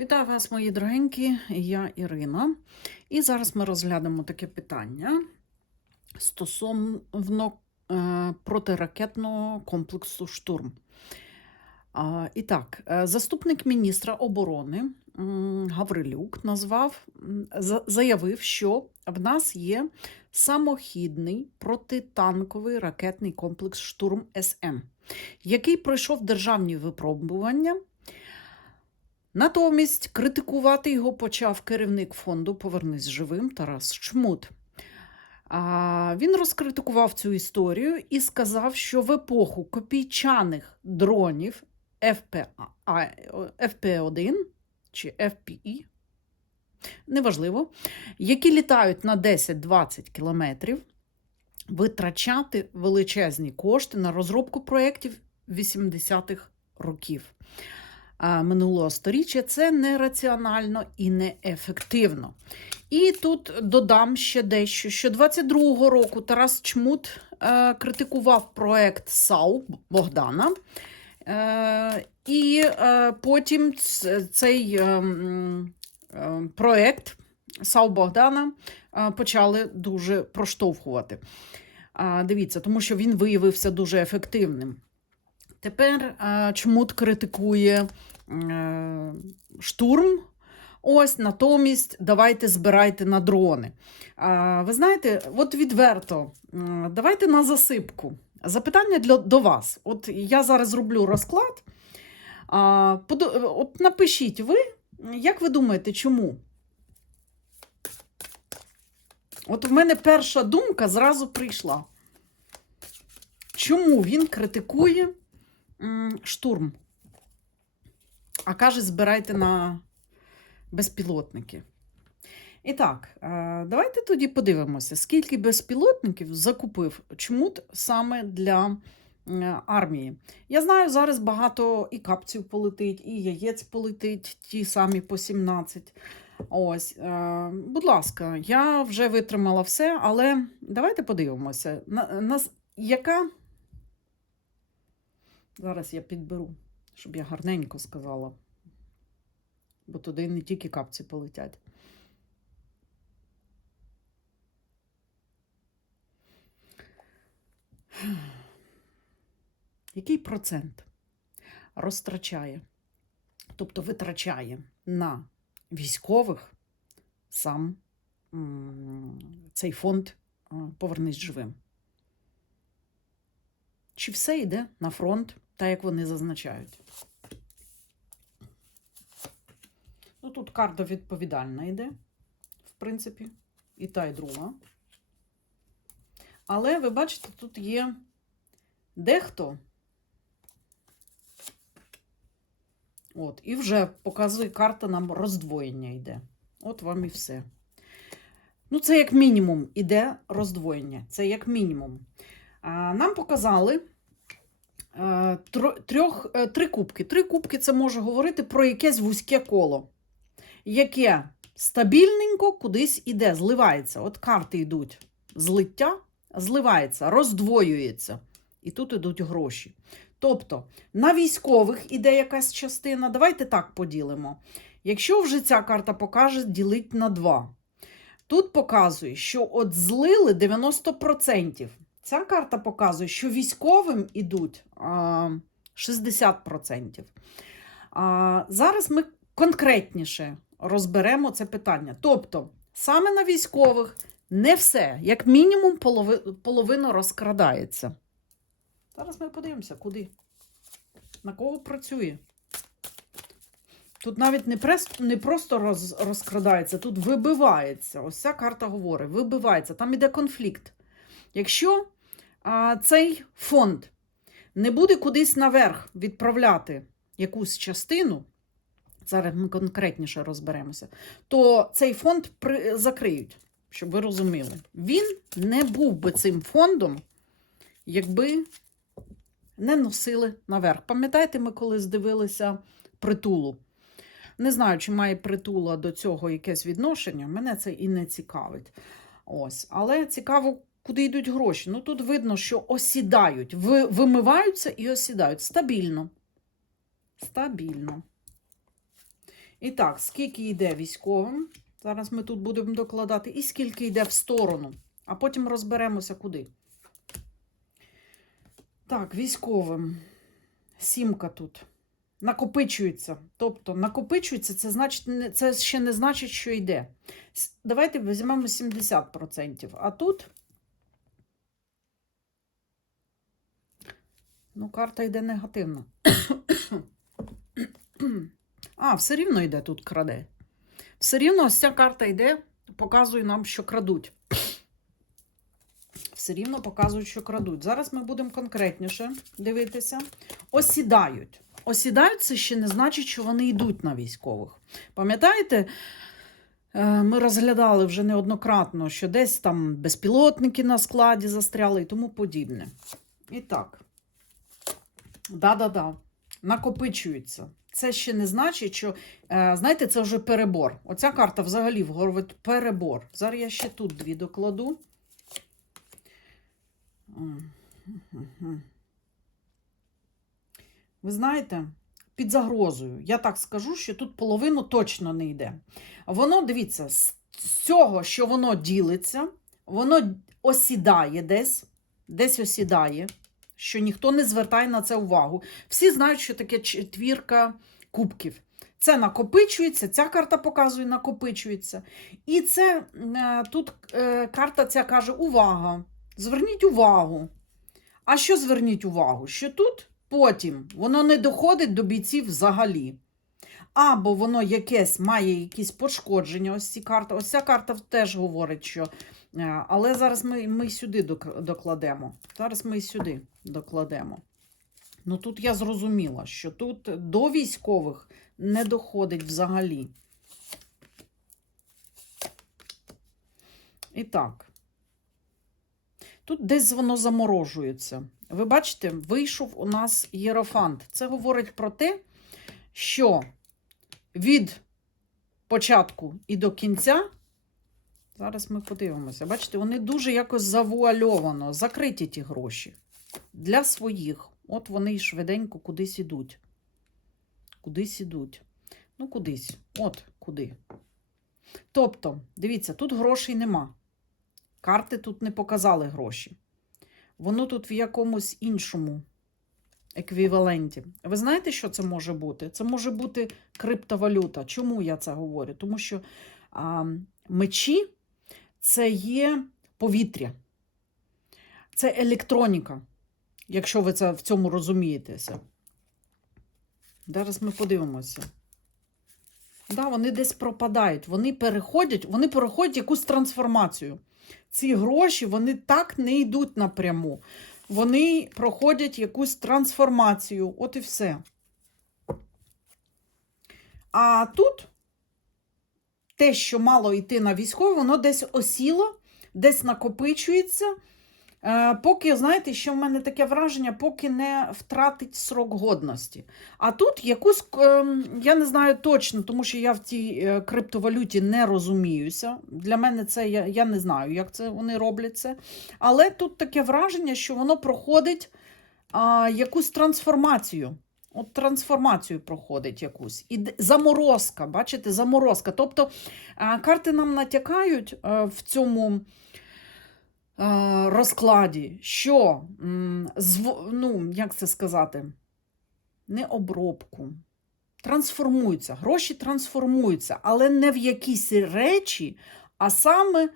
Вітаю вас, мої дорогенькі, я Ірина. І зараз ми розглянемо таке питання стосовно е, протиракетного комплексу Штурм. І так, е, заступник міністра оборони Гаврилюк назвав, заявив, що в нас є самохідний протитанковий ракетний комплекс Штурм СМ, який пройшов державні випробування. Натомість критикувати його почав керівник фонду Повернись живим Тарас Чмут. А, він розкритикував цю історію і сказав, що в епоху копійчаних дронів FP, FP1 чи FPI, неважливо, які літають на 10-20 кілометрів, витрачати величезні кошти на розробку проєктів 80-х років минулого сторіччя це нераціонально і неефективно. І тут додам ще дещо, що 22-го року Тарас Чмут е, критикував проект САУ Богдана. Е, і е, потім цей проект САУ Богдана почали дуже проштовхувати. Дивіться, тому що він виявився дуже ефективним. Тепер е, Чмут критикує е, штурм. Ось натомість давайте збирайте на дрони. А, ви знаєте, от відверто, давайте на засипку. Запитання для, до вас. От я зараз зроблю розклад. А, подо- от напишіть ви, як ви думаєте, чому? От в мене перша думка зразу прийшла. Чому він критикує штурм? А каже, збирайте на безпілотники. І так, е, давайте тоді подивимося, скільки безпілотників закупив чмут саме для армії. Я знаю, зараз багато і капців полетить, і яєць полетить, ті самі по 17. Ось, е, будь ласка, я вже витримала все, але давайте подивимося, на, на, яка. Зараз я підберу, щоб я гарненько сказала. Бо туди не тільки капці полетять. Який процент розтрачає, тобто витрачає на військових сам цей фонд Повернись живим? Чи все йде на фронт, так як вони зазначають? Ну, тут карта відповідальна йде, в принципі, і та, і друга. Але ви бачите, тут є дехто. От, і вже показує карта нам роздвоєння йде. От вам і все. Ну, це як мінімум іде роздвоєння. Це як мінімум. А, нам показали трьох, е, три кубки. Три кубки це може говорити про якесь вузьке коло, яке стабільненько кудись іде, зливається. От карти йдуть. Злиття зливається, роздвоюється. І тут ідуть гроші. Тобто на військових іде якась частина. Давайте так поділимо. Якщо вже ця карта покаже, ділить на 2. Тут показує, що от злили 90%. Ця карта показує, що військовим ідуть 60%. Зараз ми конкретніше розберемо це питання. Тобто, саме на військових не все, як мінімум, половина розкрадається. Зараз ми подивимося, куди. На кого працює. Тут навіть не, прес, не просто роз, розкрадається, тут вибивається. Ось ця карта говорить, вибивається. Там іде конфлікт. Якщо а, цей фонд не буде кудись наверх відправляти якусь частину, зараз ми конкретніше розберемося, то цей фонд при, закриють, щоб ви розуміли. Він не був би цим фондом, якби не носили наверх. Пам'ятаєте, ми коли здивилися притулу? Не знаю, чи має притула до цього якесь відношення. Мене це і не цікавить. Ось. Але цікаво, куди йдуть гроші. Ну тут видно, що осідають, вимиваються і осідають стабільно. Стабільно. І так, скільки йде військовим? Зараз ми тут будемо докладати, і скільки йде в сторону, а потім розберемося куди. Так, військовим. Сімка тут. Накопичується. Тобто, накопичується, це, значить, це ще не значить, що йде. Давайте візьмемо 70%. А тут. Ну, карта йде негативна. а, все рівно йде тут краде. Все рівно ось ця карта йде, показує нам, що крадуть. Все рівно показують, що крадуть. Зараз ми будемо конкретніше дивитися. Осідають. Осідають це ще не значить, що вони йдуть на військових. Пам'ятаєте, е, ми розглядали вже неоднократно, що десь там безпілотники на складі застряли і тому подібне. І так, да-да-да, накопичуються. Це ще не значить, що, е, знаєте, це вже перебор. Оця карта взагалі говорить перебор. Зараз я ще тут дві докладу. Ви знаєте, під загрозою. Я так скажу, що тут половину точно не йде. Воно, дивіться, з цього, що воно ділиться, воно осідає десь, десь осідає, що ніхто не звертає на це увагу. Всі знають, що таке четвірка кубків. Це накопичується, ця карта показує, накопичується. І це е, тут е, карта ця каже: увага! Зверніть увагу. А що зверніть увагу? Що тут потім воно не доходить до бійців взагалі. Або воно якесь має якісь пошкодження. Ось ці карти. Ось ця карта теж говорить, що. е, Але зараз ми, ми сюди докладемо. Зараз ми сюди докладемо. Ну тут я зрозуміла, що тут до військових не доходить взагалі. І так. Тут десь воно заморожується. Ви бачите, вийшов у нас єрофант. Це говорить про те, що від початку і до кінця, зараз ми подивимося, бачите, вони дуже якось завуальовано, закриті ті гроші для своїх. От вони і швиденько кудись ідуть. Кудись ідуть. Ну, кудись. От куди. Тобто, дивіться, тут грошей нема. Карти тут не показали гроші. Воно тут в якомусь іншому еквіваленті. Ви знаєте, що це може бути? Це може бути криптовалюта. Чому я це говорю? Тому що а, мечі це є повітря, це електроніка, якщо ви це в цьому розумієтеся. Зараз ми подивимося. Да, вони десь пропадають, вони переходять, вони переходять якусь трансформацію. Ці гроші вони так не йдуть напряму. Вони проходять якусь трансформацію. От і все. А тут те, що мало йти на військове, воно десь осіло, десь накопичується. Е, Поки, знаєте, що в мене таке враження, поки не втратить срок годності. А тут якусь, ем, я не знаю точно, тому що я в цій е, криптовалюті не розуміюся. Для мене це я, я не знаю, як це вони роблять це. Але тут таке враження, що воно проходить а, якусь трансформацію. От трансформацію проходить якусь. І заморозка, бачите, заморозка. Тобто а, карти нам натякають в цьому розкладі, що ну, як це сказати, не обробку. Трансформуються, гроші трансформуються, але не в якісь речі, а саме,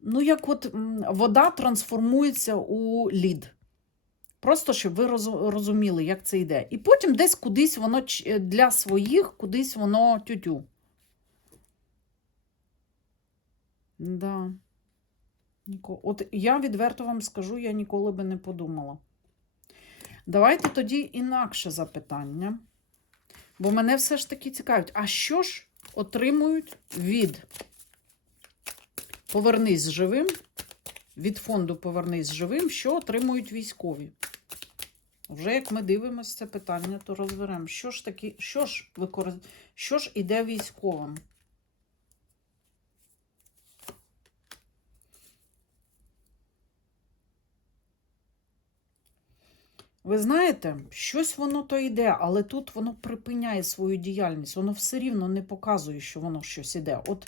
ну, як от вода трансформується у лід. Просто щоб ви розуміли, як це йде. І потім десь кудись воно для своїх, кудись воно тютю. Да. От я відверто вам скажу, я ніколи би не подумала. Давайте тоді інакше запитання. Бо мене все ж таки цікавить, а що ж отримують від Повернись живим, від фонду Повернись живим, що отримують військові? Вже як ми дивимося це питання, то розберемо, що ж таки, що ж використ... що ж іде військовим? Ви знаєте, щось воно то йде, але тут воно припиняє свою діяльність. Воно все рівно не показує, що воно щось іде. От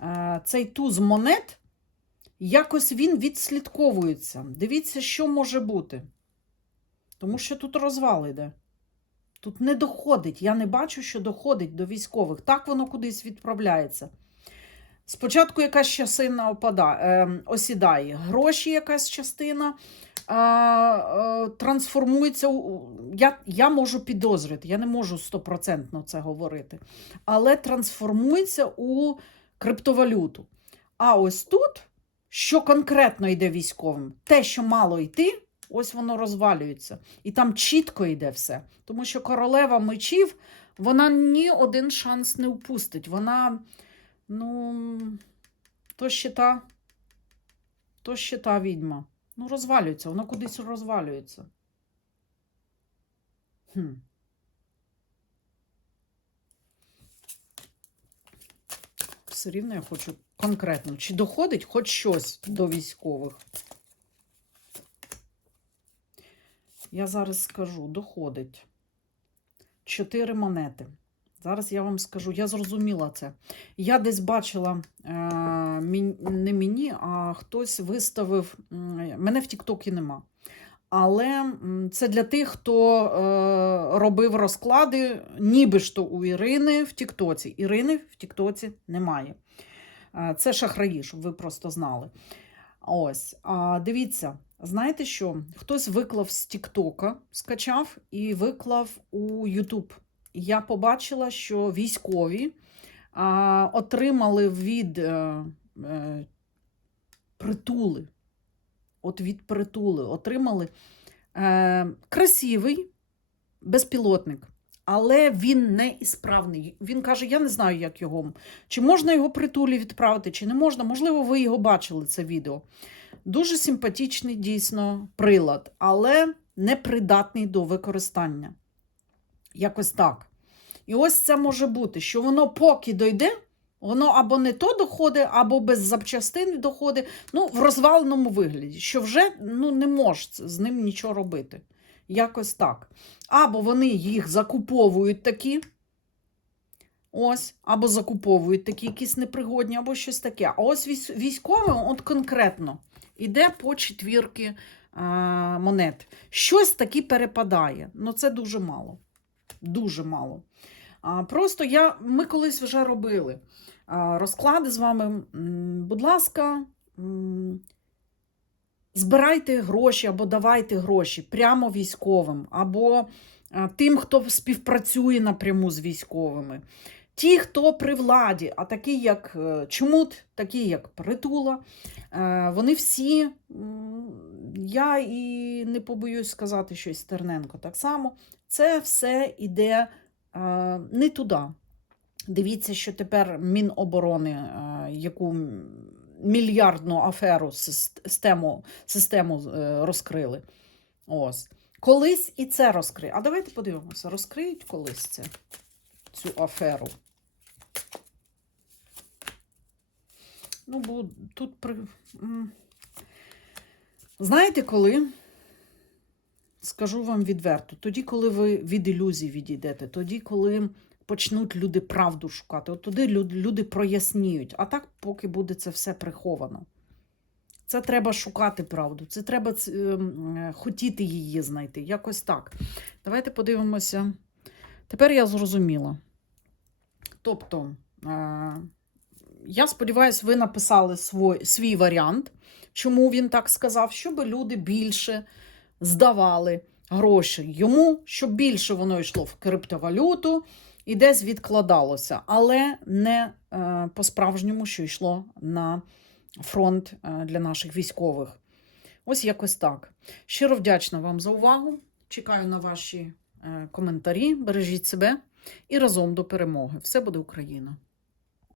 е, цей туз монет, якось він відслідковується. Дивіться, що може бути. Тому що тут розвал йде. Тут не доходить. Я не бачу, що доходить до військових. Так воно кудись відправляється. Спочатку якась частина опада, е, осідає, гроші якась частина трансформується. Я, я можу підозрювати, я не можу стопроцентно це говорити, але трансформується у криптовалюту. А ось тут, що конкретно йде військовим, те, що мало йти, ось воно розвалюється. І там чітко йде все. Тому що королева мечів, вона ні один шанс не впустить. Вона. Ну, то ще та, то ще та відьма. Ну, розвалюється, воно кудись розвалюється. Хм. Все рівно я хочу конкретно, чи доходить хоч щось до військових. Я зараз скажу, доходить. Чотири монети. Зараз я вам скажу, я зрозуміла це. Я десь бачила, е, не мені, а хтось виставив. Мене в Тіктокі нема. Але це для тих, хто е, робив розклади, ніби ж то у Ірини в Тіктоці. Ірини в Тіктоці немає. Е, Це шахраї, щоб ви просто знали. Ось, а, дивіться, знаєте що? Хтось виклав з Тіктока, скачав і виклав у Ютуб. Я побачила, що військові а, отримали від е, е, притули. От від притули отримали е, красивий безпілотник, але він не ісправний. Він каже: я не знаю, як його. Чи можна його притулі відправити, чи не можна. Можливо, ви його бачили, це відео. Дуже симпатичний, дійсно, прилад, але непридатний до використання. Якось так. І ось це може бути, що воно поки дойде, воно або не то доходить, або без запчастин доходить, ну, в розваленому вигляді, що вже ну, не можеш з ним нічого робити. Якось так. Або вони їх закуповують такі, ось, або закуповують такі якісь непригодні, або щось таке. А ось військ- військовим, от конкретно, іде по четвірки а, монет. Щось таки перепадає. Ну, це дуже мало. Дуже мало. Просто я, ми колись вже робили розклади з вами. Будь ласка, збирайте гроші або давайте гроші прямо військовим, або тим, хто співпрацює напряму з військовими. Ті, хто при владі, а такі, як е, Чмут, такі, як Притула, е, вони всі, я і не побоюсь сказати, що і Стерненко так само, це все іде е, не туди. Дивіться, що тепер Міноборони, е, яку мільярдну аферу систему, систему розкрили. Ось. Колись і це розкриє. А давайте подивимося, розкриють колись це, цю аферу. Ну, бо тут при... знаєте коли? Скажу вам відверто, тоді, коли ви від ілюзій відійдете, тоді, коли почнуть люди правду шукати, от тоді люди проясніють. А так, поки буде це все приховано. Це треба шукати правду, це треба ем, е, хотіти її знайти. Якось так. Давайте подивимося. Тепер я зрозуміла. Тобто, е, я сподіваюся, ви написали свій, свій варіант, чому він так сказав, щоб люди більше здавали гроші йому, щоб більше воно йшло в криптовалюту і десь відкладалося, але не е, по-справжньому, що йшло на фронт е, для наших військових. Ось якось так. Щиро вдячна вам за увагу. Чекаю на ваші е, коментарі. Бережіть себе і разом до перемоги. Все буде Україна!